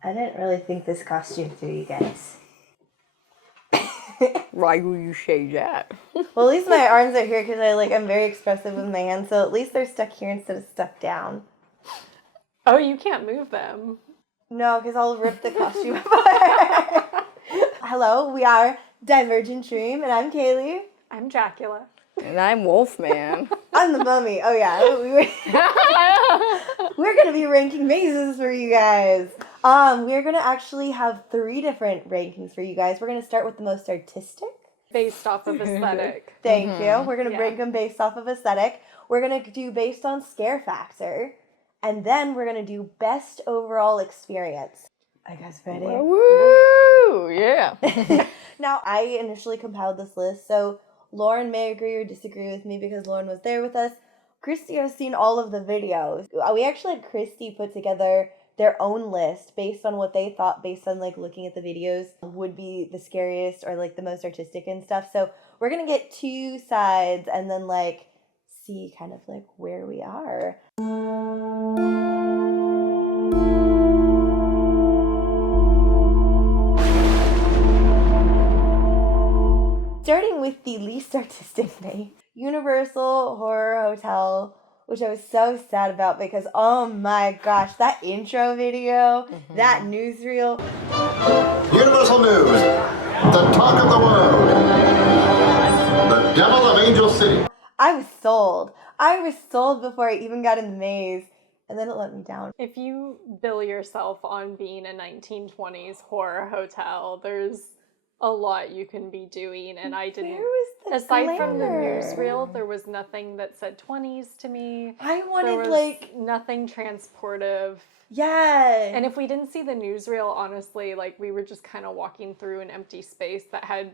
I didn't really think this costume through, you guys. Why will you say that? Well, at least my arms are here because I'm very expressive with my hands, so at least they're stuck here instead of stuck down. Oh, you can't move them. No, because I'll rip the costume apart. Hello, we are DivergentDream, and I'm Kaylee. I'm Dracula. And I'm Wolfman. I'm the mummy. Oh yeah, we're gonna be ranking mazes for you guys. We're gonna actually have 3 different rankings for you guys. We're gonna start with the most artistic. Based off of aesthetic. Thank you. We're gonna Yeah. rank them based off of aesthetic. We're gonna do based on scare factor, and then we're gonna do best overall experience. Are you guys ready? Woo! Yeah. Now, I initially compiled this list, so Lauren may agree or disagree with me because Lauren was there with us. Christy has seen all of the videos. We actually had Christy put together their own list based on what they thought, based on looking at the videos, would be the scariest or the most artistic and stuff. So we're gonna get 2 sides and then see kind of where we are. Starting with the least artistic name, Universal Horror Hotel, which I was so sad about because, oh my gosh, that intro video, that newsreel. Universal News, the talk of the world, the devil of Angel City. I was sold. I was sold before I even got in the maze, and then it let me down. If you bill yourself on being a 1920s horror hotel, there's a lot you can be doing, and I didn't. Where was the Aside from the glamour? newsreel, there was nothing that said 20s to me. I There wanted was nothing transportive. yeah. And if we didn't see the newsreel, honestly, we were just kind of walking through an empty space that had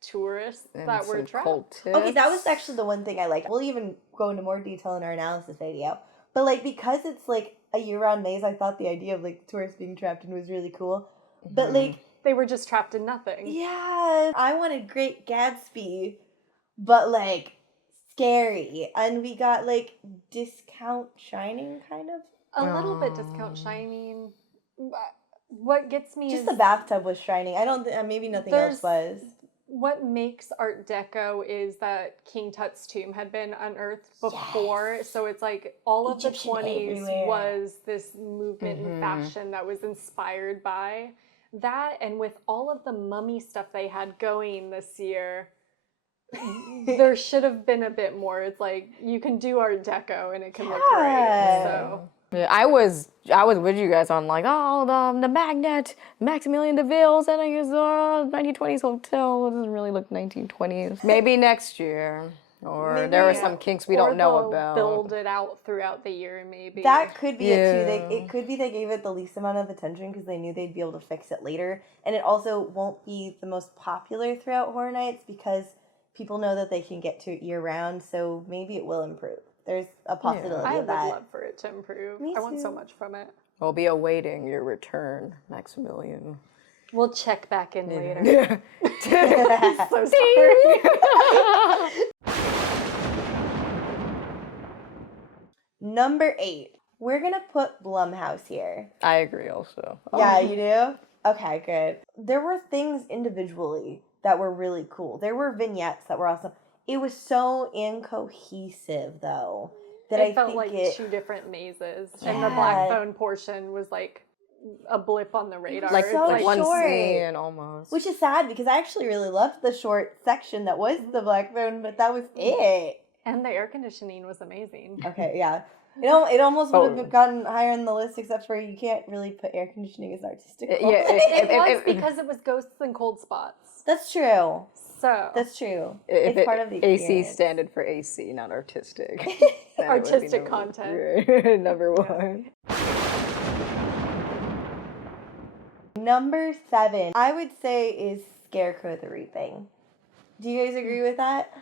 tourists And that were some trapped. cultists. Okay, that was actually the one thing I liked. We'll even go into more detail in our analysis video. But because it's a year-round maze, I thought the idea of tourists being trapped in was really cool. But They were just trapped in nothing. yeah, I wanted Great Gatsby, but scary. And we got Discount Shining kind of. A little bit Discount Shining. But what gets me Just is the bathtub was shining. I don't maybe nothing else was. what makes Art Deco is that King Tut's tomb had been unearthed before, so it's all of Egyptian the 20s everywhere. was this movement in fashion that was inspired by that, and with all of the mummy stuff they had going this year, there should have been a bit more. It's you can do Art Deco and it can look great. So Yeah, I was with you guys on the Magnet, Maximilian DeVille setting his 1920s hotel. It doesn't really look 1920s. Maybe next year. Or there are some kinks we don't know they'll about. build it out throughout the year, maybe. That could be it too. Yeah. It could be they gave it the least amount of attention because they knew they'd be able to fix it later. And it also won't be the most popular throughout Horror Nights because people know that they can get to it year-round, so maybe it will improve. There's a possibility I of would that. love for it to improve. Me I want so too. much from it. We'll be awaiting your return, Maximilian. We'll check back in later. Yeah. So sorry. Number 8. We're going to put Blum House here. I agree also. Yeah, you do? Okay, good. There were things individually that were really cool. There were vignettes that were awesome. It was so incohesive, though, that It I felt think like it... 2 different mazes. Yeah. And the black phone portion was a blip on the radar. Like It's so one short. scene almost. Which is sad because I actually really loved the short section that was the black phone, but that was it. And the air conditioning was amazing. Okay, yeah. It almost would have gotten higher on the list, except for you can't really put air conditioning as artistic. Yeah, It was because it was ghosts and cold spots. That's true. So That's true. If It's part of the AC experience. standard for AC, not artistic. Then it would be Artistic content. Number 1. Number 7, I would say, is Scarecrow the Reaping. Do you guys agree with that?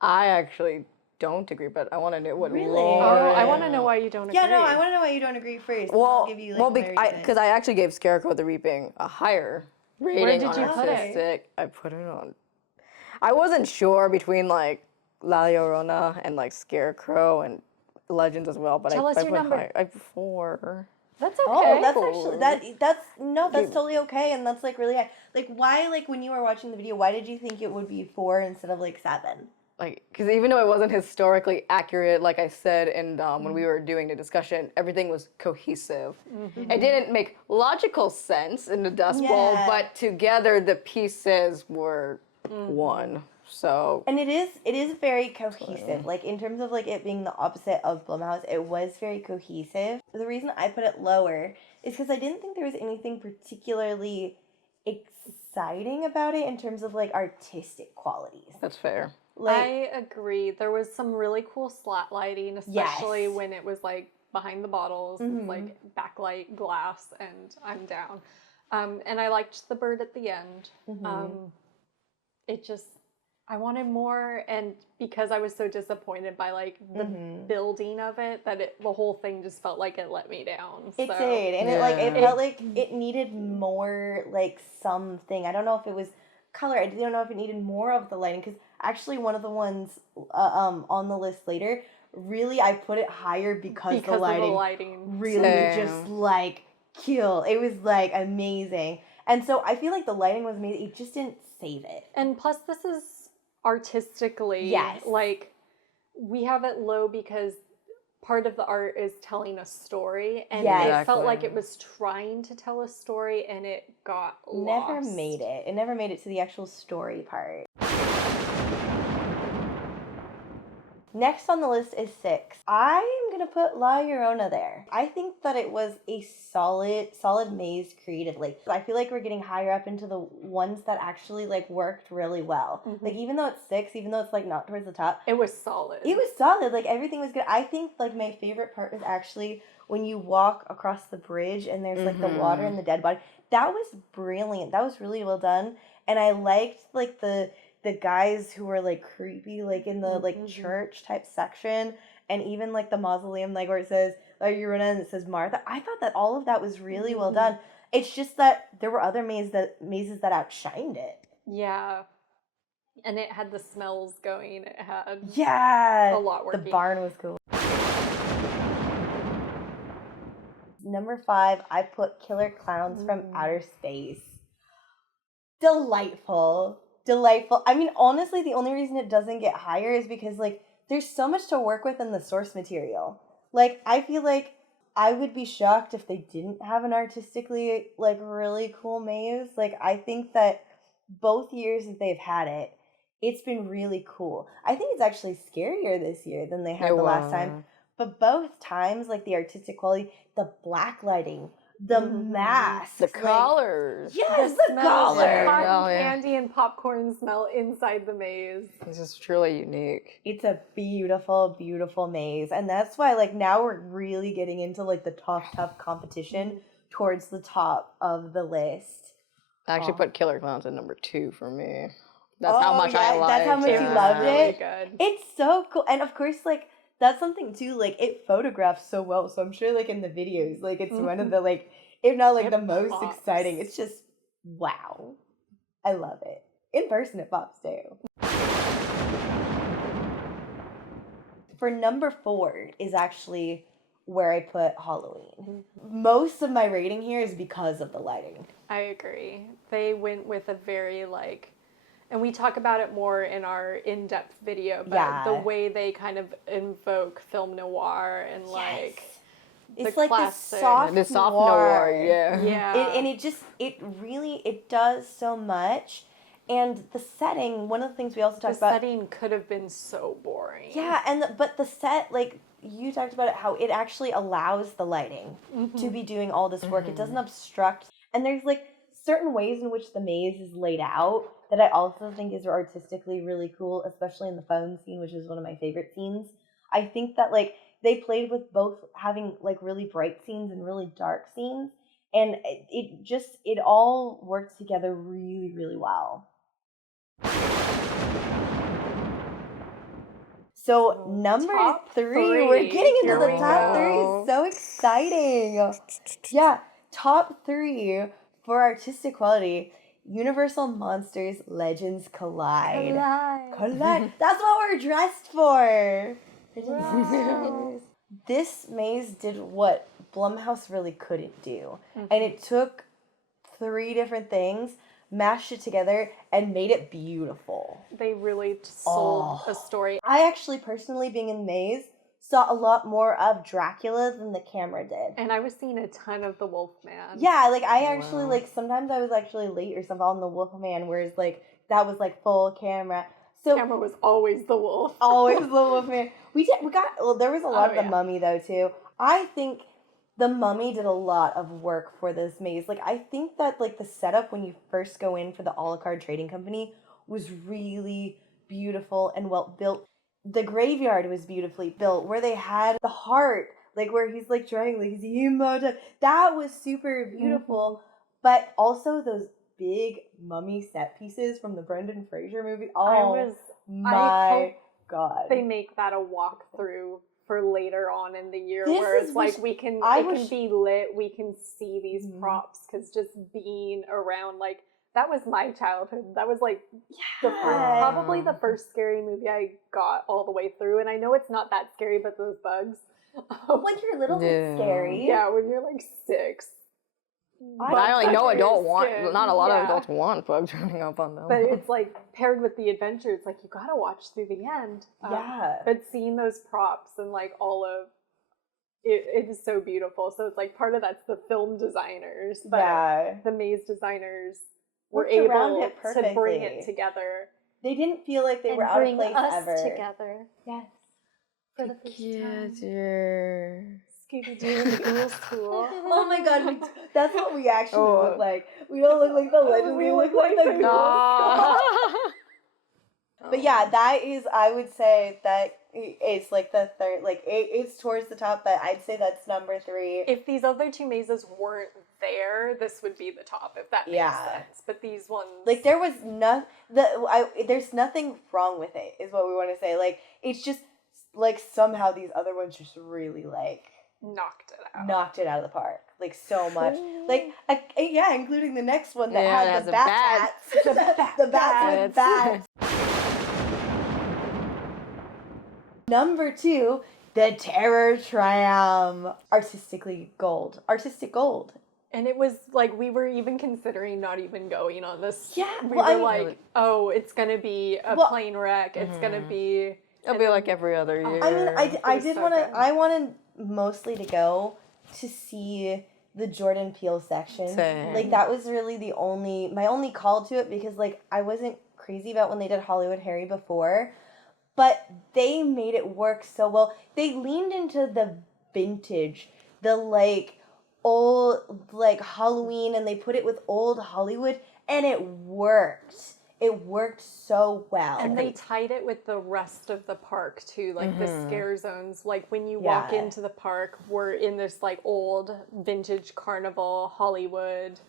I actually don't agree, but I want to know what Really? Lauren... I want to know why you don't agree. Yeah, no, I want to know why you don't agree first. Well, I'll give you, my reason. because I actually gave Scarecrow the Reaping a higher rating did on you put it? artistic. I put it on... I wasn't sure between, La Llorona and, Scarecrow and Legends as well, but Tell us I your put number. high. I 4. That's okay. Oh, that's actually that's totally okay, and that's like really high. Like, why, like, when you were watching the video, why did you think it would be 4 instead of like 7? Like, because even though it wasn't historically accurate, like I said, and when we were doing the discussion, everything was cohesive. It didn't make logical sense in the Dust Bowl, but together the pieces were one. So, and it is very cohesive. Like, in terms of like it being the opposite of Blum House, it was very cohesive. The reason I put it lower is because I didn't think there was anything particularly exciting about it in terms of like artistic qualities. that's fair. Like, I agree. There was some really cool slat lighting, especially when it was like behind the bottles, it's like backlight glass, and I'm down. And I liked the bird at the end. It just, I wanted more, and because I was so disappointed by like the building of it, that the whole thing just felt like it let me down. It did, and it felt like it needed more, like, something. I don't know if it was color. I don't know if it needed more of the lighting, because actually one of the ones on the list later, really I put it higher because the lighting really just like kill. It was like amazing, and so I feel like the lighting was amazing. It just didn't save it. And plus, this is artistically, like, we have it low because part of the art is telling a story, and it felt like it was trying to tell a story, and it got lost. Never made it. It never made it to the actual story part. Next on the list is 6. I am going to put La Llorona there. I think that it was a solid maze creatively. I feel like we're getting higher up into the ones that actually like worked really well. Like, even though it's 6, even though it's like not towards the top. It was solid. It was solid. Like, everything was good. I think like my favorite part was actually when you walk across the bridge and there's like the water and the dead body. That was brilliant. That was really well done. And I liked like the guys who were like creepy, like in the like church type section, and even like the mausoleum, like where it says La Llorona and it says Martha. I thought that all of that was really well done. It's just that there were other mazes that outshined it. Yeah. And it had the smells going. It had a lot working. The barn was cool. Number 5, I put Killer Clowns from Outer Space. Delightful. I mean, honestly, the only reason it doesn't get higher is because, like, there's so much to work with in the source material. Like, I feel like I would be shocked if they didn't have an artistically, like, really cool maze. Like, I think that both years that they've had it, it's been really cool. I think it's actually scarier this year than they had the last time. But both times, like, the artistic quality, the black lighting, the masks, the colors. Yes, the colors. Cotton candy and popcorn smell inside the maze. This is truly unique. It's a beautiful, beautiful maze. And that's why, like, now we're really getting into, like, the tough competition towards the top of the list. I actually put Killer Clowns at number 2 for me. That's how much I liked it. That's how much you loved it. Good. It's so cool. And of course, like, that's something too, like, it photographs so well. So I'm sure, like, in the videos, like, it's one of the, like, if not, like, the most exciting. It's just, wow. I love it. In person, it pops too. For number 4 is actually where I put Halloween. Most of my rating here is because of the lighting. I agree. They went with a very, like, and we talk about it more in our in-depth video, but the way they kind of invoke film noir and like it's the like classic. the soft noir. Yeah. And it really does so much. And the setting, one of the things we also talked about. The setting could have been so boring. Yeah, but the set, like, you talked about it, how it actually allows the lighting to be doing all this work. It doesn't obstruct. And there's, like, certain ways in which the maze is laid out that I also think is artistically really cool, especially in the phone scene, which is one of my favorite scenes. I think that, like, they played with both having, like, really bright scenes and really dark scenes, and it all worked together really, really well. So, number top 3, three. we're getting into Here the we top go. 3. So exciting. Yeah, top 3 for artistic quality. Universal Monsters Legends Collide. That's what we're dressed for. This maze did what Blumhouse really couldn't do. And it took 3 different things, mashed it together, and made it beautiful. They really sold a story. I actually, personally, being in the maze, saw a lot more of Dracula than the camera did. And I was seeing a ton of the Wolfman. Yeah, like, I actually, like, sometimes I was actually late or something on the Wolfman, whereas, like, that was, like, full camera. So Camera was always the wolf. always the Wolfman. There was a lot of the Mummy, though, too. I think the Mummy did a lot of work for this maze. Like, I think that, like, the setup when you first go in for the a la carte trading company was really beautiful and well built. The graveyard was beautifully built, where they had the heart, like, where he's, like, drawing, like, he's immortal. That was super beautiful. But also those big mummy set pieces from the Brendan Fraser movie. Oh, my God. They make that a walkthrough for later on in the year, where it's like it can be lit, we can see these props, because just being around, like, that was my childhood. That was like probably the first scary movie I got all the way through. And I know it's not that scary, but those bugs. Like, you're a little bit scary. Yeah, when you're like 6. But I only know not a lot of adults want bugs running up on them. But it's like paired with the adventure, it's like you gotta watch through the end. But seeing those props and like all of it is so beautiful. So it's like part of that's the film designers, but the maze designers were able to bring it together. They didn't feel like they were out of place ever. Together. Yes. For the first time. Scooby-Doo and the Ghoul School. Oh my God, that's what we actually look like. We don't look like the legend, we look like the Ghoul School. But yeah, that is, I would say that it's like the third, like it's towards the top, but I'd say that's number 3. If these other 2 mazes weren't there, this would be the top, if that makes sense. But these ones, like, there was there's nothing wrong with it, is what we want to say. Like, it's just like somehow these other ones just really like knocked it out of the park, like, so much. Like, including the next one that had the bats. The bats with bats. Number 2, the Terror Tram. Artistic gold. And it was like, we were even considering not even going on this. Yeah, we were like, oh, it's gonna be a plane wreck. It's gonna be. It'll be like every other year. I mean, I wanted mostly to go to see the Jordan Peele section. Same. Like, that was really my only call to it, because, like, I wasn't crazy about when they did Hollywood Harry before, but they made it work so well. They leaned into the vintage, the, like, old, like, Halloween, and they put it with old Hollywood, and it worked. It worked so well. And they tied it with the rest of the park, too. Like, the scare zones. Like, when you walk into the park, we're in this, like, old vintage carnival, Hollywood,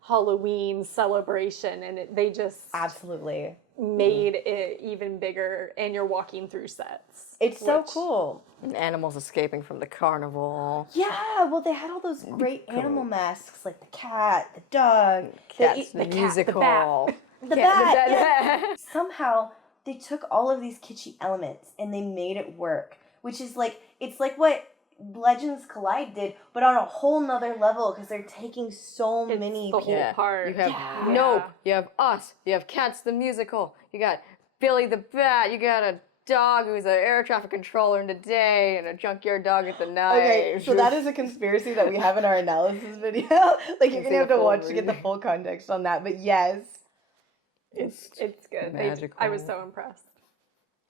Halloween celebration. And they just absolutely made it even bigger. And you're walking through sets. It's so cool. Animals escaping from the carnival. Yeah, well, they had all those great animal masks, like the cat, the dog, the musical. The bat. The bat. Yeah. Somehow they took all of these kitschy elements and they made it work, which is like, it's like what Legends Collide did, but on a whole nother level, because they're taking so many people. Part. You have Nope. You have Us. You have Cats the musical. You got Billy the Bat. You got a dog who's an air traffic controller in the day and a junkyard dog at the night. Okay, so that is a conspiracy that we have in our analysis video. Like, you're gonna have to watch to get the full context on that. But yes. It's good. Magical. I was so impressed.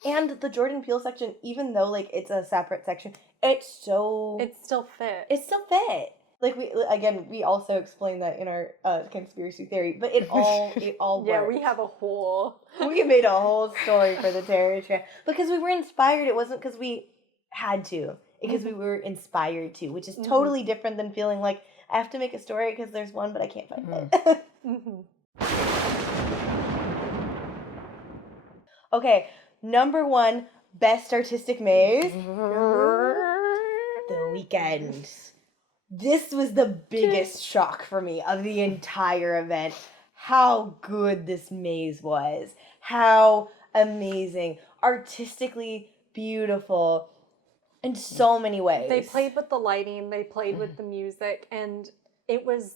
And the Jordan Peele section, even though, like, it's a separate section, it still fit. Like, we also explained that in our conspiracy theory, but it all worked. Yeah, we made a whole story for the Terror Tram because we were inspired. It wasn't because we had to, because we were inspired to, which is totally different than feeling like I have to make a story because there's one, but I can't find it. Okay, number 1, best artistic maze. The Weeknd. This was the biggest shock for me of the entire event. How good this maze was. How amazing. Artistically beautiful. in so many ways. They played with the lighting, they played with the music, and it was,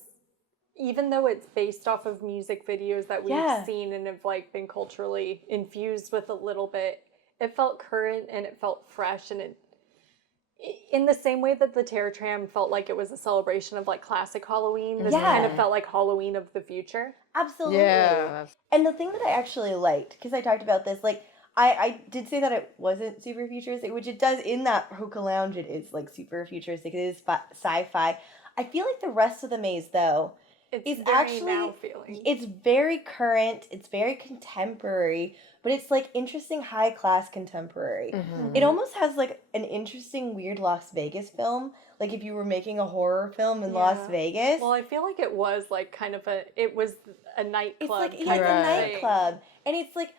even though it's based off of music videos that we've seen and have like been culturally infused with a little bit, it felt current and it felt fresh, and it, in the same way that the Terror Tram felt like it was a celebration of like classic Halloween, this kind of felt like Halloween of the future. Absolutely. Yeah. And the thing that I actually liked, because I talked about this, like, I did say that it wasn't super futuristic, which it does in that hookah lounge. It is like super futuristic. It is sci-fi. I feel like the rest of the maze, though, It's is very actually now feeling. It's very current. It's very contemporary, but it's like interesting high class contemporary. It almost has like an interesting weird Las Vegas film. Like if you were making a horror film in Las Vegas. Well, I feel like it was like kind of it was a nightclub. It's like a nightclub, and it's like,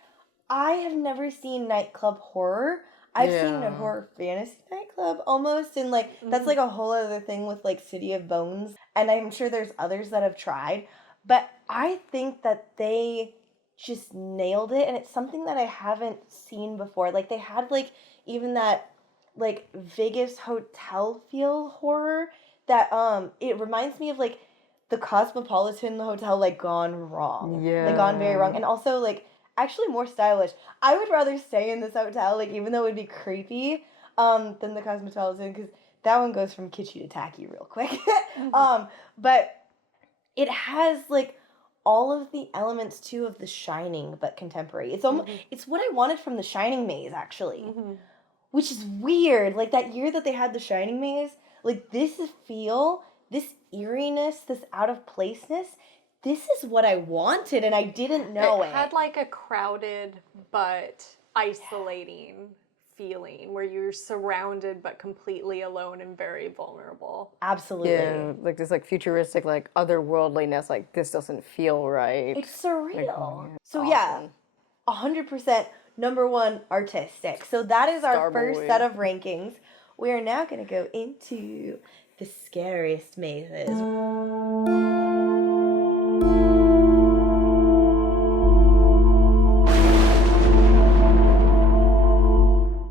I have never seen nightclub horror. I've seen a horror fantasy nightclub almost, and like that's like a whole other thing with like City of Bones, and I'm sure there's others that have tried, but I think that they just nailed it, and it's something that I haven't seen before. Like they had like even that like Vegas hotel feel horror that it reminds me of like the Cosmopolitan Hotel like gone wrong. Like gone very wrong, and also like actually more stylish. I would rather stay in this hotel, like even though it would be creepy, than the Cosmopolitan, because that one goes from kitschy to tacky real quick. But it has like all of the elements too of The Shining, but contemporary. It's almost it's what I wanted from The Shining maze actually, which is weird. Like that year that they had The Shining maze, like this eeriness, this out of placeness. This is what I wanted, and I didn't know it. It had like a crowded but isolating feeling where you're surrounded but completely alone and very vulnerable. Absolutely. Yeah, like this like futuristic like otherworldliness, like this doesn't feel right. It's surreal. Like, so awesome. yeah, 100% number one artistic. So that is our first set of rankings. We are now going to go into the scariest mazes.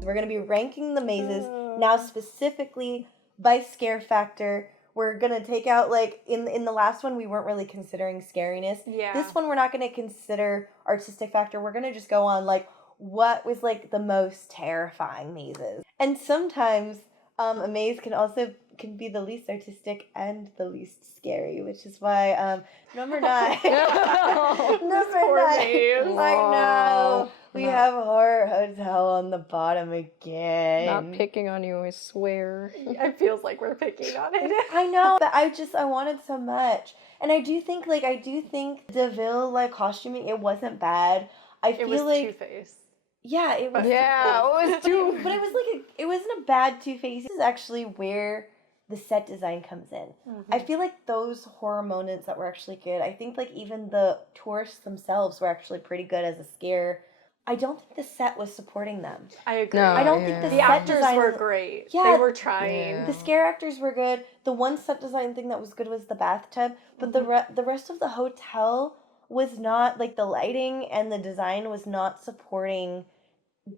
We're going to be ranking the mazes now specifically by scare factor. We're going to take out, like, in the last one, we weren't really considering scariness. Yeah. This one, we're not going to consider artistic factor. We're going to just go on, like, what was, like, the most terrifying mazes. And sometimes a maze can be the least artistic and the least scary, which is why number 9. Number 9. I know. We have Horror Hotel on the bottom again. Not picking on you, I swear. It feels like we're picking on it. I know, but I wanted so much. And I do think DeVille, like, costuming, it wasn't bad. It was Two-Face. Yeah, it was. Yeah, it was too. But it was like it wasn't a bad Two-Face. This is actually where the set design comes in. I feel like those horror moments that were actually good. I think like even the tourists themselves were actually pretty good as a scare. I don't think the set was supporting them. I agree. No, I don't think the The set actors design were great. Yeah, They were trying. Yeah. The scare actors were good. The one set design thing that was good was the bathtub, but the rest of the hotel was not, like, the lighting and the design was not supporting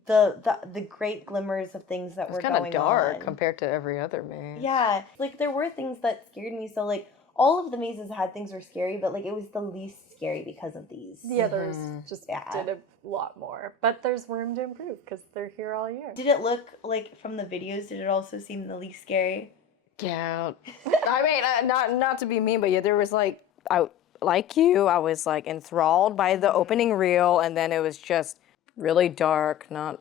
the great glimmers of things that were going on. It's kind of dark compared to every other maze. Yeah, like there were things that scared me. So like all of the mazes had things were scary, but like it was the least scary because of these. The others just did a lot more. But there's room to improve because they're here all year. Did it look like from the videos? Did it also seem the least scary? Yeah. I mean, not to be mean, but yeah, there was like I was like enthralled by the opening reel, and then it was just really dark, not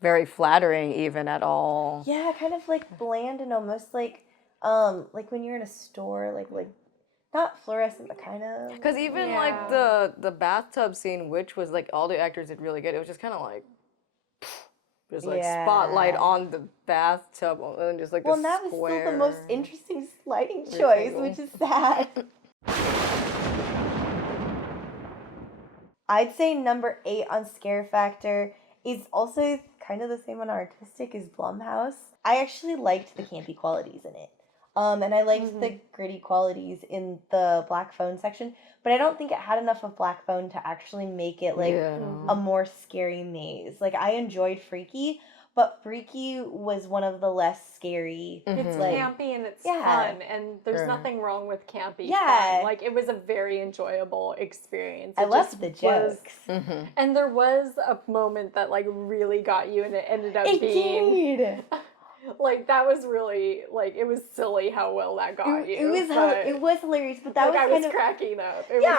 very flattering even at all. Yeah, kind of like bland and almost like when you're in a store, like not fluorescent, but kind of. Because even like the bathtub scene, which was like all the actors did really good, it was just kind of like just like spotlight on the bathtub and just like well, the and that was square still the most interesting lighting choice, which is sad. I'd say number 8 on Scare Factor is also kind of the same on artistic as Blum House. I actually liked the campy qualities in it. And I liked the gritty qualities in the Black Phone section, but I don't think it had enough of Black Phone to actually make it like a more scary maze. Like I enjoyed Freaky, but Freaky was one of the less scary. It's like, campy and it's Yeah. fun, and there's Sure. nothing wrong with campy Yeah. fun. Like, it was a very enjoyable experience. I It loved just the was- jokes. And there was a moment that, like, really got you, and it ended up It being... did. Like, that was really, like, it was silly how well that got you. It was hilarious, but that like, was I kind was of cracking up. It was yeah.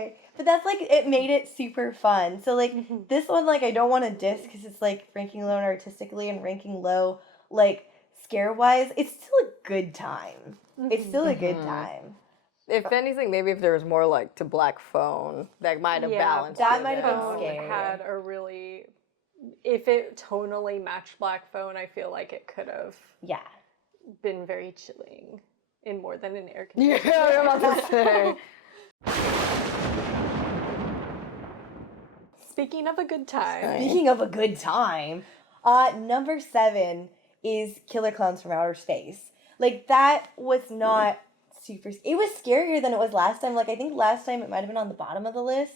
funny. But that's like it made it super fun. So like this one, like I don't want to diss because it's like ranking low artistically and ranking low like scare wise. It's still a good time. It's still a good time. If anything, maybe if there was more like to Black Phone, that might have balanced that it might have been out. scary. Had a really... If it tonally matched Black Phone, I feel like it could have Yeah. been very chilling in more than an air Yeah, conditioner. I'm about to say. Speaking of a good time, Speaking of a good time, number 7 is Killer Clowns from Outer Space. Like that was not super. It was scarier than it was last time. Like I think last time it might have been on the bottom of the list.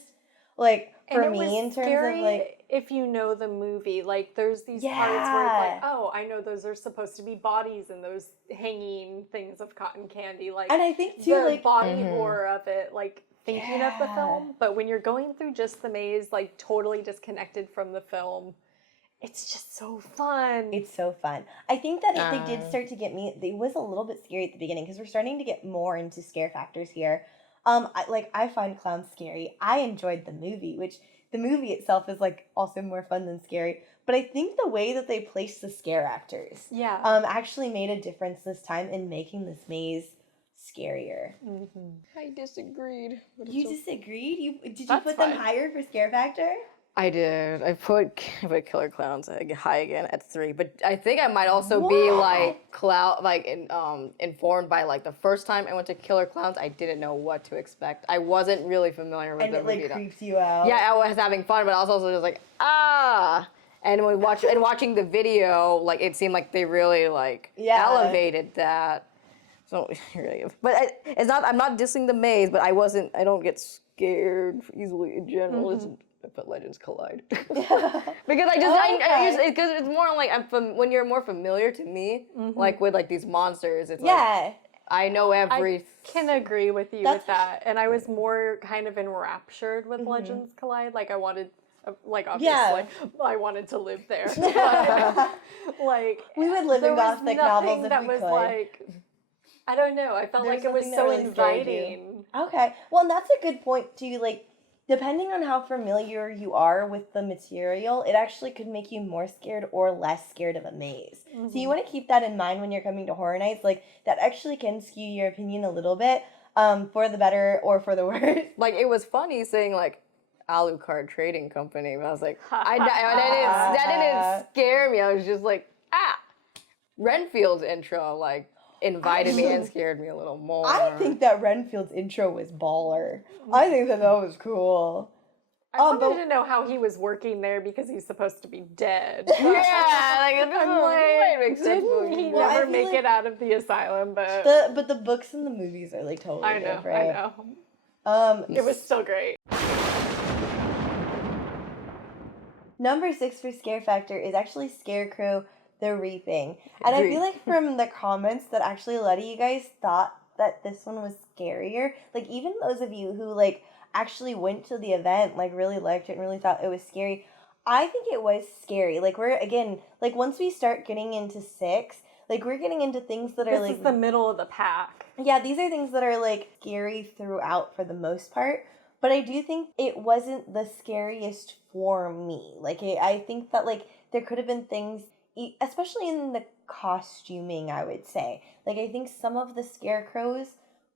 Like for and it me was in terms scary of like if you know the movie, like there's these parts where it's Yeah. like, oh, I know those are supposed to be bodies and those hanging things of cotton candy, like and I think too the like body horror of it, like thinking of the Yeah. film. But when you're going through just the maze, like totally disconnected from the film, it's just so fun. it's so fun. I think that they did start to get me. It was a little bit scary at the beginning because we're starting to get more into scare factors here. I find clowns scary. I enjoyed the movie, which the movie itself is like also more fun than scary. But I think the way that they placed the scare actors, Yeah. actually made a difference this time in making this maze scarier. I disagreed. But You disagreed? Did you That's put them fine. higher for scare factor? I did. I put Killer Clowns high again at 3, but I think I might also be like informed by like the first time I went to Killer Clowns, I didn't know what to expect. I wasn't really familiar with And the it movie. like creeps you out. Yeah, I was having fun, but I was also just like And when watching the video, like it seemed like they really like elevated that. So really, but it's not. I'm not dissing the maze, but I don't get scared easily in general. I put Legends Collide because because it's more like when you're more familiar to me, like with like these monsters. It's like I know every. I can agree with you with that, and I was more kind of enraptured with Legends Collide. Like I wanted, like obviously, I wanted to live there. But, like we would live in there was gothic novels if that we was could. like, I don't know. I felt There's like it was something that so really scared you. inviting. Okay. Well, and that's a good point too. Like, depending on how familiar you are with the material, it actually could make you more scared or less scared of a maze. So you want to keep that in mind when you're coming to horror nights. Like, that actually can skew your opinion a little bit, for the better or for the worse. Like it was funny saying like Alucard Trading Company, but I was like, that didn't scare me. I was just like, Renfield's intro like invited me and scared me a little more. I think that Renfield's intro was baller. I think that was cool. I wanted to know how he was working there because he's supposed to be dead. But Yeah, like it I'm like, makes sense. didn't he Well, I never feel make like it out of the asylum? But the books and the movies are like totally I know, different. I know. It was still great. Number 6 for scare factor is actually Scarecrow the Reaping. And I feel like from the comments that actually a lot of you guys thought that this one was scarier. Like even those of you who like actually went to the event, like really liked it and really thought it was scary. I think it was scary. Like we're again, like once we start getting into 6, like we're getting into things that are This like is the middle of the pack. yeah, these are things that are like scary throughout for the most part. But I do think it wasn't the scariest for me. Like, I think that, like, there could have been things, especially in the costuming, I would say. Like, I think some of the scarecrows...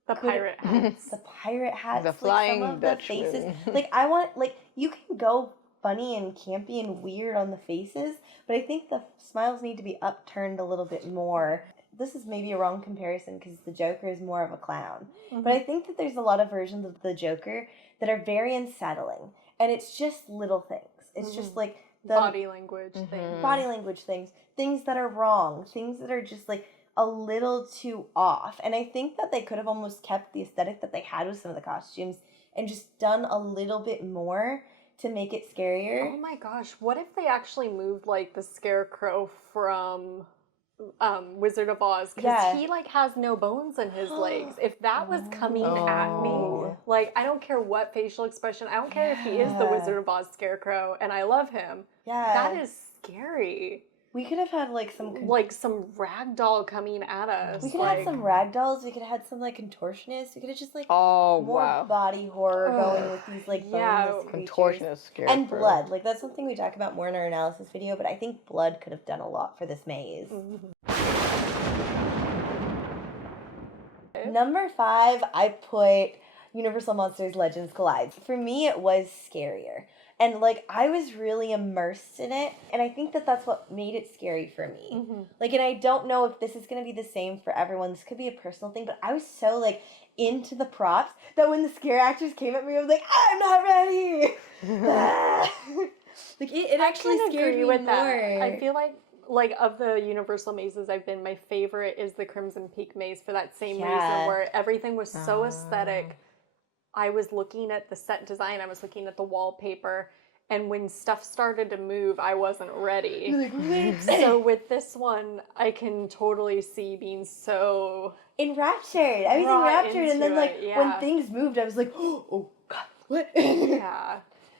Pirate hats. The pirate hats. The like, Flying some of the Dutchman. faces. Like, I want... Like, you can go funny and campy and weird on the faces, but I think the smiles need to be upturned a little bit more. This is maybe a wrong comparison because the Joker is more of a clown. But I think that there's a lot of versions of the Joker that are very unsettling. And it's just little things. It's just like the body language things. body language things. Things that are wrong. Things that are just like a little too off. And I think that they could have almost kept the aesthetic that they had with some of the costumes and just done a little bit more to make it scarier. Oh my gosh, what if they actually moved like the Scarecrow from Wizard of Oz? Because he like has no bones in his legs. If that was coming at me, like I don't care what facial expression, I don't care if he is the Wizard of Oz Scarecrow and I love him. Yeah. That is scary. We could have had like some ragdoll coming at us. We could have had some ragdolls. We could have had some like contortionists. We could have just like more body horror going with these like boneless creatures. Contortionist Scarecrow. And blood. Like that's something we talk about more in our analysis video, but I think blood could have done a lot for this maze. Number 5, I put Universal Monsters Legends Collide. For me, it was scarier. And, like, I was really immersed in it. And I think that that's what made it scary for me. Like, and I don't know if this is going to be the same for everyone. This could be a personal thing. But I was so, like, into the props that when the scare actors came at me, I was like, I'm not ready. Like, it actually scared me more. That. I feel like of the Universal mazes I've been, my favorite is the Crimson Peak maze for that same reason, where everything was so aesthetic. I was looking at the set design, I was looking at the wallpaper, and when stuff started to move, I wasn't ready. So with this one, I can totally see being so enraptured. I was enraptured, and then like when things moved, I was like, oh god, what? Yeah.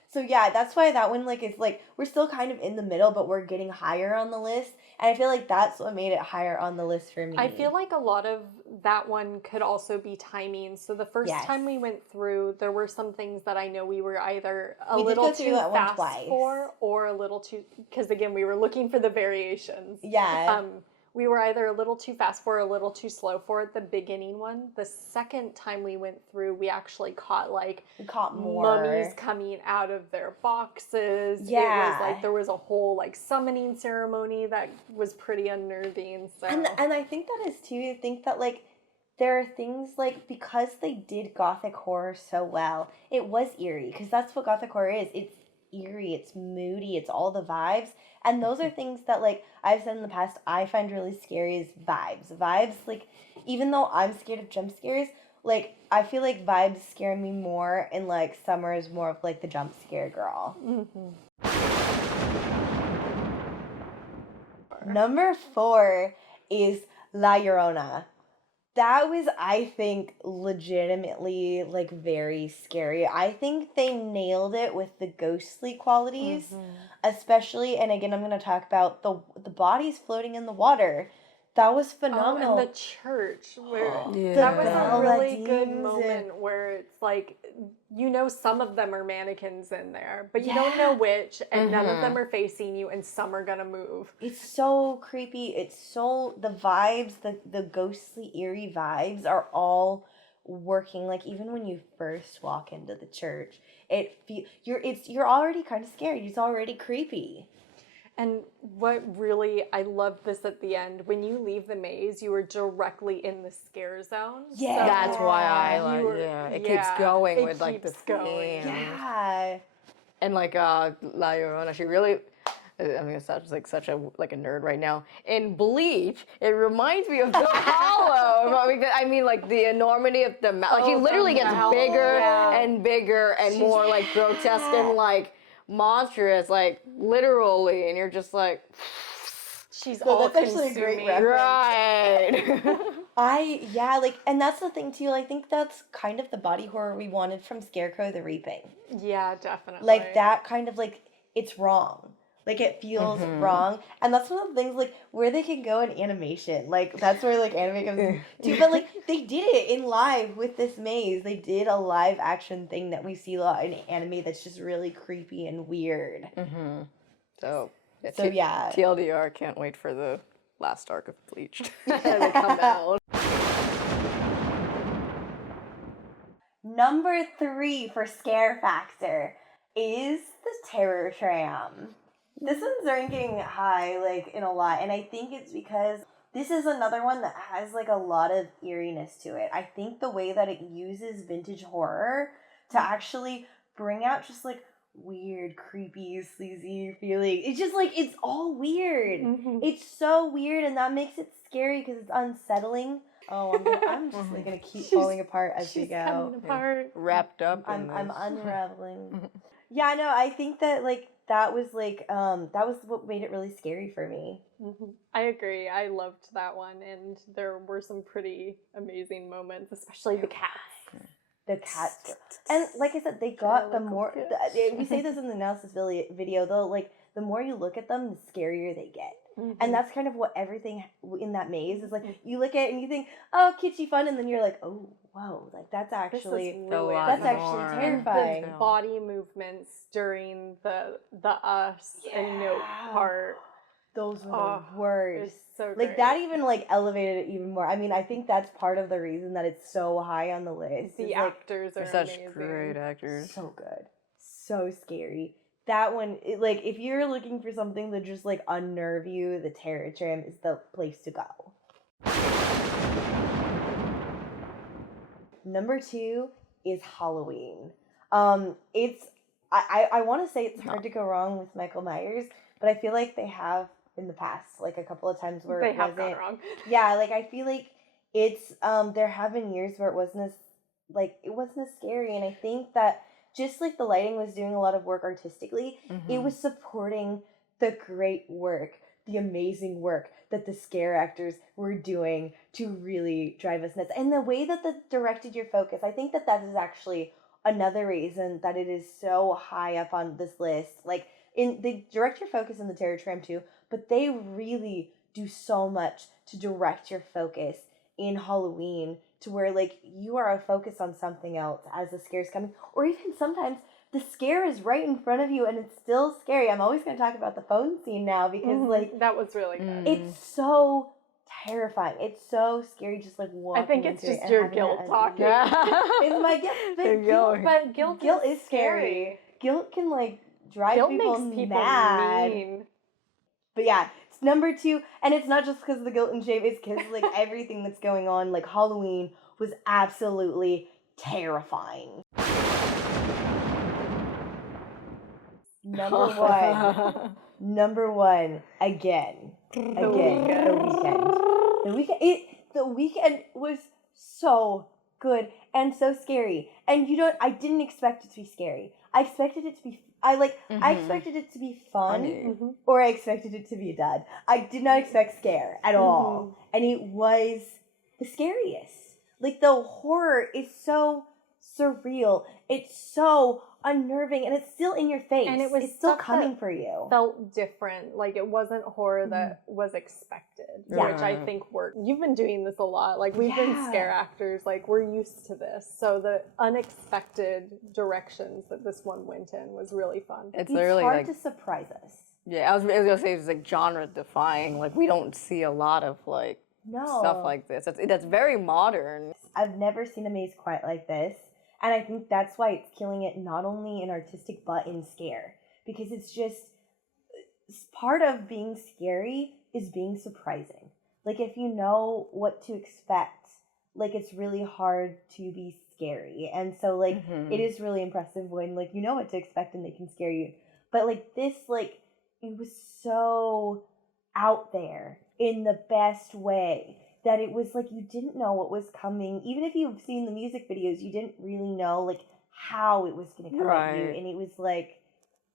So yeah, that's why that one like is like we're still kind of in the middle, but we're getting higher on the list, and I feel like that's what made it higher on the list for me. I feel like a lot of that one could also be timing. So the first time we went through, there were some things that I know we were either a little too fast for, or a little too, because again we were looking for the variations. Yeah. We were either a little too fast for or a little too slow for it, the beginning one. The second time we went through, we actually caught more mummies coming out of their boxes. Yeah. It was like there was a whole like summoning ceremony that was pretty unnerving. So and I think that is too. I think that like there are things like because they did gothic horror so well, it was eerie because that's what gothic horror is. It's eerie, it's moody, it's all the vibes. And those are things that, like, I've said in the past, I find really scary is vibes. Vibes, like, even though I'm scared of jump scares, like, I feel like vibes scare me more, and, like, Summer is more of, like, the jump scare girl. Number 4 is La Llorona. That was, I think, legitimately, like, very scary. I think they nailed it with the ghostly qualities, especially, and again, I'm going to talk about the bodies floating in the water. That was phenomenal. And the church, where that was a really good moment where it's like, you know, some of them are mannequins in there, but you don't know which, and none of them are facing you, and some are gonna move. It's so creepy. It's so, the vibes, the ghostly, eerie vibes are all working. Like, even when you first walk into the church, you're already kind of scared. It's already creepy. And what really, I love this at the end, when you leave the maze, you are directly in the scare zone. Yeah. So that's why I like, it keeps going with like the going. Yeah. And like La Llorona, she really, I'm gonna sound like such a nerd right now. In Bleach, it reminds me of the Hollow. I mean, like the enormity of the mouth. Like she literally gets bigger and bigger and more like grotesque and like monstrous, like literally, and you're just like, she's all that's actually a great reference. Right. And that's the thing too. I think that's kind of the body horror we wanted from Scarecrow the Reaping. Yeah, definitely. Like that kind of like it's wrong. Like it feels wrong, and that's one of the things like where they can go in animation. Like that's where like anime comes in too. But like they did it in live with this maze. They did a live action thing that we see a lot in anime. That's just really creepy and weird. So yeah. TLDR, can't wait for the last arc of Bleach to come out. Number 3 for scare factor is the Terror Tram. This one's ranking high, like, in a lot, and I think it's because this is another one that has, like, a lot of eeriness to it. I think the way that it uses vintage horror to actually bring out just, like, weird, creepy, sleazy feeling. It's just, like, it's all weird. It's so weird, and that makes it scary because it's unsettling. Oh, I'm just, like, gonna keep falling apart as we go. Coming apart. Wrapped up. I'm unraveling. Yeah, no, I think that like that was what made it really scary for me. I agree. I loved that one, and there were some pretty amazing moments, especially the cats. The cats were, and like I said, they got the more. We say this in the analysis video, though. Like the more you look at them, the scarier they get, and that's kind of what everything in that maze is like. You look at it and you think, oh, kitschy fun, and then you're like, oh, whoa, like that's actually really that's actually terrifying. The body movements during the us and note part. Those were the worst. So like great. that even like elevated it even more. I mean, I think that's part of the reason that it's so high on the list. The actors are such amazing. great actors. So good. So scary. That one, like, if you're looking for something to just like unnerve you, the Terror Tram is the place to go. Number 2 is Halloween. It's I want to say it's hard to go wrong with Michael Myers, but I feel like they have in the past, like a couple of times where it wasn't. Gone wrong. Yeah, like I feel like it's there have been years where it wasn't as scary, and I think that just like the lighting was doing a lot of work artistically, it was supporting the great work, the amazing work that the scare actors were doing to really drive us nuts. And the way that they directed your focus, I think that is actually another reason that it is so high up on this list. Like, they direct your focus in the Terror Tram too, but they really do so much to direct your focus in Halloween to where, like, you are focused on something else as the scare's coming. Or even sometimes the scare is right in front of you and it's still scary. I'm always going to talk about the phone scene now because, like... That was really good. It's so terrifying. It's so scary just, like, walking I think it's into just it your guilt talking. It's my guilt. But guilt is scary. Guilt can, like, drive guilt people makes people mad. mean. But yeah, it's number 2, and it's not just because of the guilt and shame, it's because, like, everything that's going on, like, Halloween was absolutely terrifying. Number 1, again, The Weeknd. The Weeknd was so good and so scary, and I didn't expect it to be scary. I expected it to be I expected it to be fun, or I expected it to be a dud. I did not expect scare at all. And it was the scariest. Like, the horror is so surreal. It's so unnerving, and it's still in your face. And it's still coming for you. Felt different. Like, it wasn't horror that was expected, which I think worked. You've been doing this a lot. Like, we've been scare actors. Like, we're used to this. So the unexpected directions that this one went in was really fun. It's literally hard to surprise us. Yeah, I was gonna say it's like genre defying. Like, we don't see a lot of like stuff like this. That's very modern. I've never seen a maze quite like this. And I think that's why it's killing it not only in artistic but in scare. Because it's part of being scary is being surprising. Like, if you know what to expect, like, it's really hard to be scary. And so, like, it is really impressive when, like, you know what to expect and they can scare you. But, like, this, like, it was so out there in the best way. That it was like you didn't know what was coming. Even if you've seen the music videos, you didn't really know like how it was going to come at you. And it was like,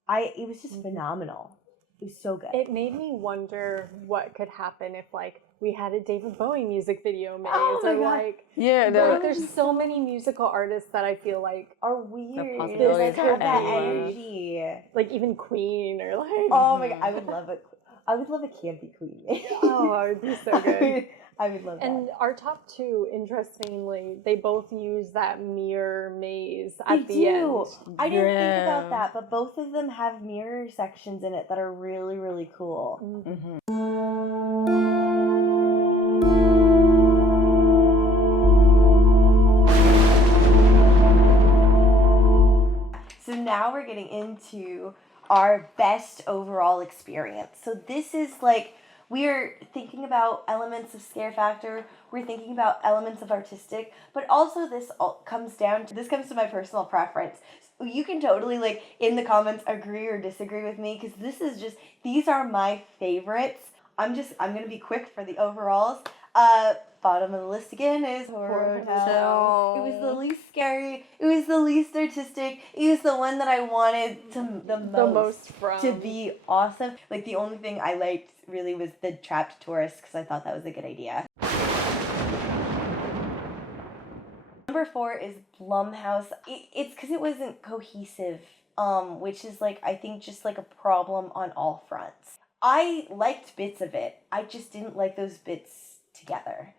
it was just phenomenal. It was so good. It made me wonder what could happen if like we had a David Bowie music video maze. Oh my God. Like, there's so many musical artists that I feel like are weird. Possibilities have that everywhere. energy. Like even Queen or like. Oh my God, I would love it. I would love a campy Queen. Oh, it would be so good. I would love that. And our top 2, interestingly, they both use that mirror maze at the end. I didn't think about that, but both of them have mirror sections in it that are really, really cool. So now we're getting into our best overall experience. So this is like, we're thinking about elements of scare factor, we're thinking about elements of artistic, but also this comes to my personal preference. So you can totally, like, in the comments agree or disagree with me, because these are my favorites. I'm going to be quick for the overalls. bottom of the list again is Horror Hotel. It was the least scary. It was the least artistic. It was the one that I wanted the most from. to be awesome. Like, the only thing I liked really was the trapped tourist, because I thought that was a good idea. Number 4 is Blum House. It's because it wasn't cohesive, which is, like, I think just, like, a problem on all fronts. I liked bits of it. I just didn't like those bits together.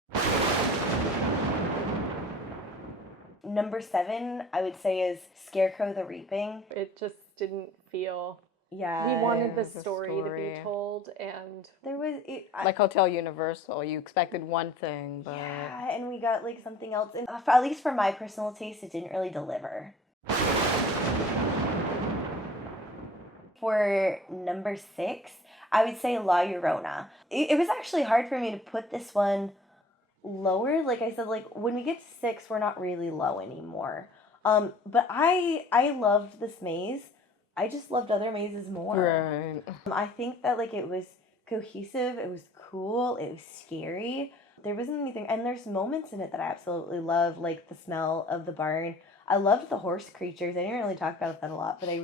Number 7, I would say, is Scarecrow the Reaping. It just didn't feel... Yeah. We wanted the story to be told, and... There was... like Hotel Universal, you expected one thing, but... Yeah, and we got, like, something else. And at least for my personal taste, it didn't really deliver. For number 6, I would say La Llorona. It was actually hard for me to put this one lower. Like I said, like, when we get to 6, we're not really low anymore. But I loved this maze. I just loved other mazes more. Right. I think that, like, it was cohesive, it was cool, it was scary. There wasn't anything, and there's moments in it that I absolutely love, like the smell of the barn. I loved the horse creatures. I didn't really talk about that a lot, but I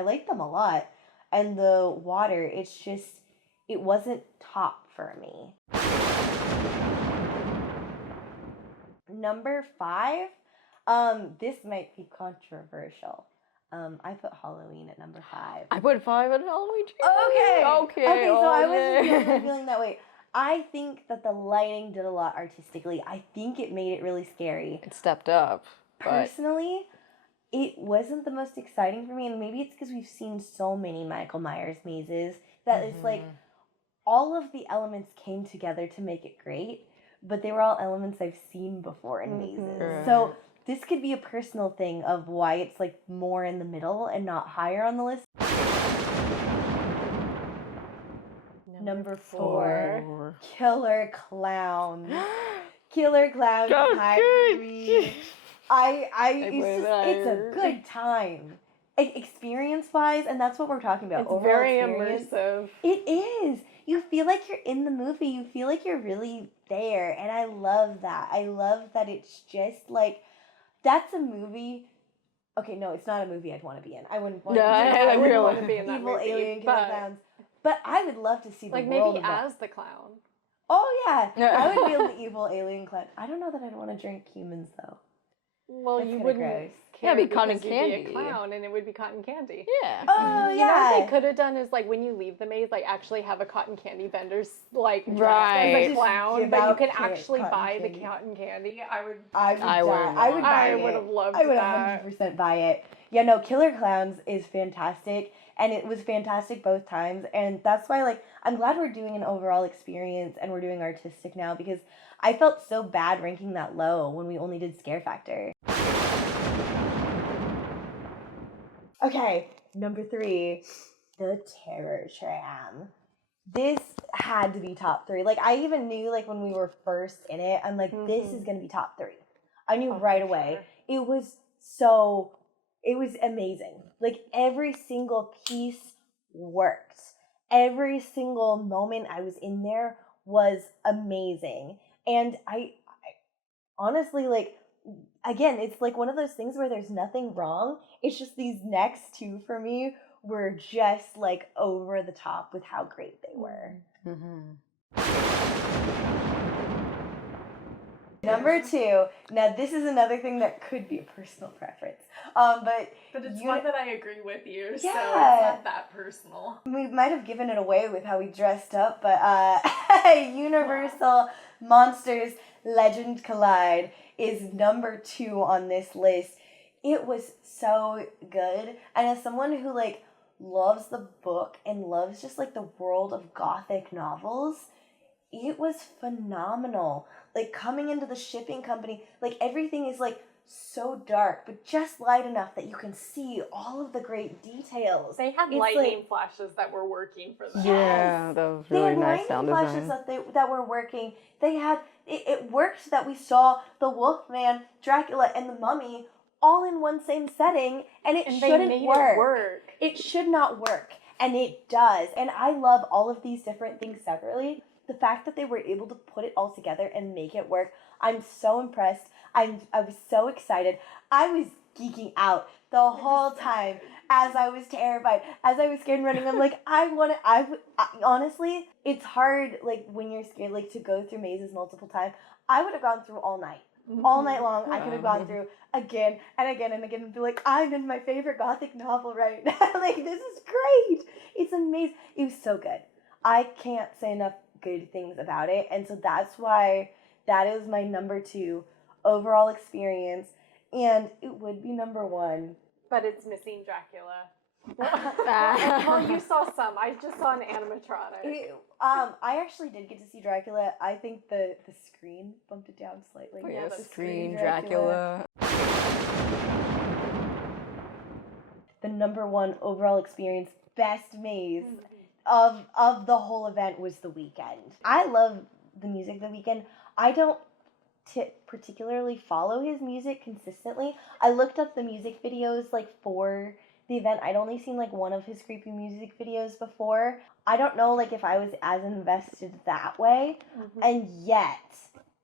liked them a lot. And the water, it's just, it wasn't top for me. Number 5, this might be controversial. I put Halloween at number 5. I put 5 at Halloween too. Okay, so I wasn't feeling that way. I think that the lighting did a lot artistically. I think it made it really scary. It stepped up. Personally, it wasn't the most exciting for me, and maybe it's because we've seen so many Michael Myers mazes that it's like all of the elements came together to make it great, but they were all elements I've seen before in mazes. Right. So this could be a personal thing of why it's, like, more in the middle and not higher on the list. Number 4, Killer Clowns. Killer Clowns Hybrid. It's a good time. Experience-wise, and that's what we're talking about. It's very immersive. It is. You feel like you're in the movie. You feel like you're really there, and I love that. I love that it's just, like, that's a movie. Okay, no, it's not a movie I'd want to be in. I wouldn't want to be in that evil movie, alien killer clowns. But I would love to see the like world maybe of that. as the clown. Oh yeah, I would be an evil alien clown. I don't know that I'd want to drink humans though. Well, That's you kinda wouldn't gross. care be cotton because you'd candy. be a clown, and it would be cotton candy. Yeah. Oh You know yeah. what they could have done is, like, when you leave the maze, like, actually have a cotton candy vendor's, like, dressed Right. as a Just clown, give but you out can cotton actually buy candy. the cotton candy. I would I would buy it. I would have loved I would that. 100% buy it. Yeah, no, Killer Clowns is fantastic, and it was fantastic both times, and that's why, like, I'm glad we're doing an overall experience and we're doing artistic now, because I felt so bad ranking that low when we only did Scare Factor. Okay, number 3, the Terror Tram. This had to be top 3. Like, I even knew, like, when we were first in it, I'm like, this is going to be top 3. I knew right away. Sure. It was amazing. Like, every single piece worked. Every single moment I was in there was amazing. And I honestly, like, again, it's like one of those things where there's nothing wrong. It's just these next 2 for me were just, like, over the top with how great they were. Number 2. Now, this is another thing that could be a personal preference. But it's one that I agree with you, so it's Yeah. not that personal. we might have given it away with how we dressed up, but Universal Monsters Legend Collide is number 2 on this list. It was so good, and as someone who, like, loves the book and loves just, like, the world of gothic novels, it was phenomenal. Like, coming into the shipping company, like, everything is, like, so dark, but just light enough that you can see all of the great details. They had It's lightning like- flashes that were working for them. Yeah, that was They really had nice lightning sound flashes design. that were working. They had it worked that we saw the Wolfman, Dracula, and the Mummy all in one same setting, and it And shouldn't they made work. it work. It should not work, and it does. And I love all of these different things separately, the fact that they were able to put it all together and make it work, I'm so impressed. I was so excited. I was geeking out the whole time as I was terrified, as I was scared and running. I'm like, honestly, it's hard, like, when you're scared, like, to go through mazes multiple times. I would have gone through all night. All night long, I could have gone through again and again and again and be like, I'm in my favorite gothic novel right now. Like, this is great. It's amazing. It was so good. I can't say enough good things about it. And so that's why that is my number 2 overall experience. And it would be number 1. But it's missing Dracula. Well, you saw some. I just saw an animatronic. I actually did get to see Dracula. I think the screen bumped it down slightly. Oh, yeah, the Scream, Dracula. The number 1 overall experience, best maze of the whole event was The Weeknd. I love the music of The Weeknd. I don't particularly follow his music consistently. I looked up the music videos like for the event. I'd only seen like one of his creepy music videos before. I don't know like if I was as invested that way. And yet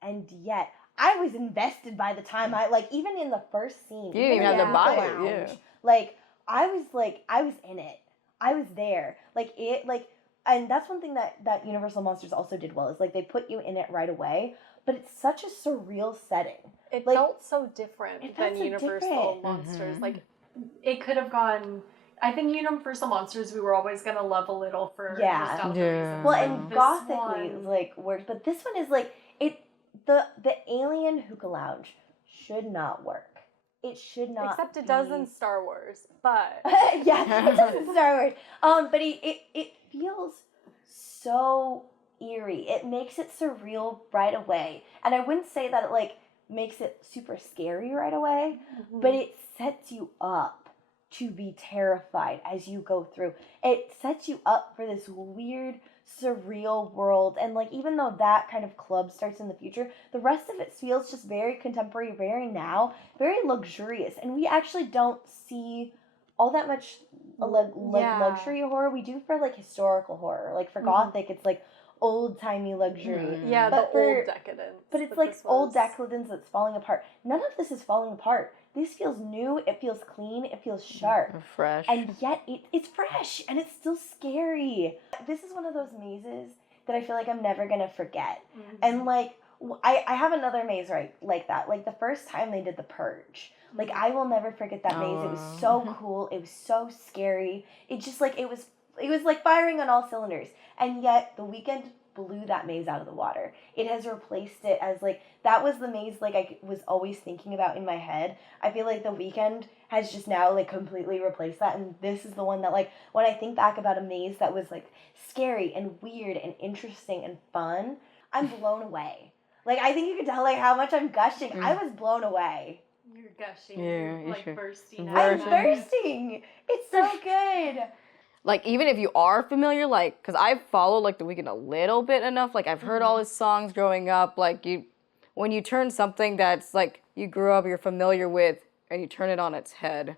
I was invested by the time I like even in the first scene. You didn't even have to buy it, yeah. Like I was in it. I was there. And that's one thing that Universal Monsters also did well is like they put you in it right away. But it's such a surreal setting. It like, felt so different than Universal Monsters. Like, it could have gone... I think Universal Monsters, we were always going to love a little for nostalgia reasons. Well, and gothically, like, worked. But this one is, like, the Alien Hookah Lounge should not work. It should not Except it does in Star Wars, but... yeah, it does in Star Wars. But it feels so... eerie. It makes it surreal right away. And I wouldn't say that it like makes it super scary right away, but it sets you up to be terrified as you go through. It sets you up for this weird, surreal world. And like even though that kind of club starts in the future, the rest of it feels just very contemporary, very now, very luxurious. And we actually don't see all that much luxury horror. We do for like historical horror. Like for gothic, it's like old-timey luxury. Yeah, but old decadence. But it's like old decadence that's falling apart. None of this is falling apart. This feels new, it feels clean, it feels sharp. Fresh. And yet it's fresh and it's still scary. This is one of those mazes that I feel like I'm never going to forget. And like, I have another maze right like that. Like the first time they did The Purge. Like I will never forget that maze. It was so cool. It was so scary. It just like, it was like firing on all cylinders. And yet The Weeknd blew that maze out of the water. It has replaced it as like, that was the maze like I was always thinking about in my head. I feel like The Weeknd has just now like completely replaced that. And this is the one that like, when I think back about a maze that was like scary and weird and interesting and fun, I'm blown away. Like I think you can tell like how much I'm gushing. I was blown away. You're gushing. Yeah, You're like bursting. I'm bursting. It's so good. Like, even if you are familiar, like, because I've followed, like, The Weeknd a little bit enough. Like, I've heard all his songs growing up. Like, when you turn something that's, like, you grew up, you're familiar with, and you turn it on its head,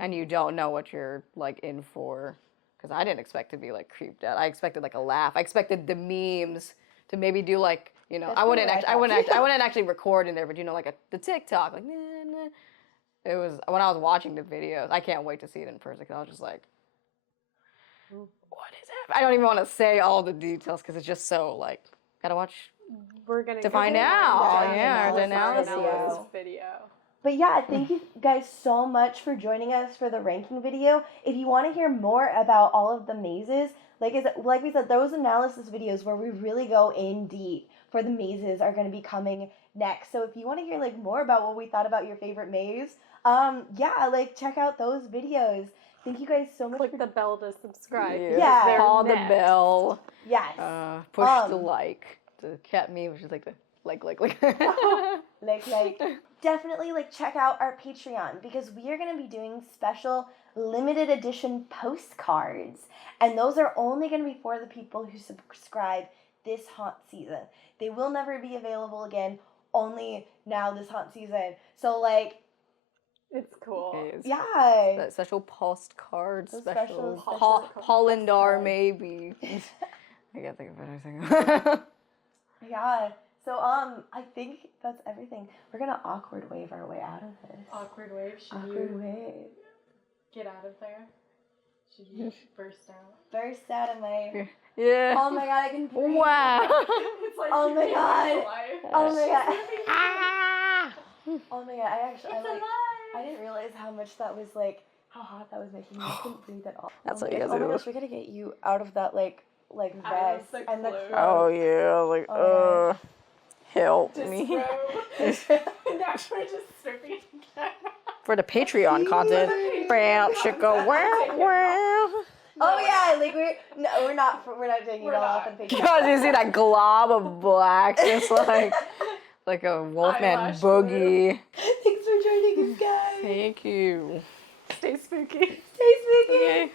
and you don't know what you're, like, in for. Because I didn't expect to be, like, creeped out. I expected, like, a laugh. I expected the memes to maybe do, like, you know, I wouldn't actually record in there, but, you know, like, the TikTok, like, nah, nah. It was, when I was watching the videos, I can't wait to see it in person, because I was just like, what is happening? I don't even want to say all the details because it's just so like gotta watch. We're gonna to find out. Yeah, the analysis video. But yeah, thank you guys so much for joining us for the ranking video. If you want to hear more about all of the mazes, like we said, those analysis videos where we really go in deep for the mazes are going to be coming next. So if you want to hear like more about what we thought about your favorite maze, yeah, like check out those videos. Thank you guys so much. Click the bell to subscribe. Yeah. Call the bell. Yes. Push the like. The cat meme, which is like the like. like. Definitely like check out our Patreon because we are going to be doing special limited edition postcards. And those are only going to be for the people who subscribe this haunt season. They will never be available again, only now this haunt season. So like, it's cool. Yeah. That special postcard, special Hollandar maybe. I can't think of anything. Yeah. So I think that's everything. We're gonna awkward wave our way out of this. Awkward wave. Should Awkward you wave. get out of there? Should you burst out? Burst out of my. Yeah. Oh my god, I can breathe. Wow. It's like Oh you my came god. back to life. Oh my god. Ah! Oh my god. I didn't realize how much that was like. How hot that was making me. I couldn't breathe at all. That's oh what my you gosh, guys oh my do. gosh, we gotta get you out of that like Out of vest the and the clothes. clothes. Oh yeah, like Oh help Just me. now we're just stripping again. For the Patreon content. Bam, chicka, wow, wow. Oh yeah, like we're not taking it all off and picking Because you see that glob of black, just like a Wolfman Eyelash boogie. Thanks for joining us, guys. Thank you. Stay spooky. Stay spooky. Okay.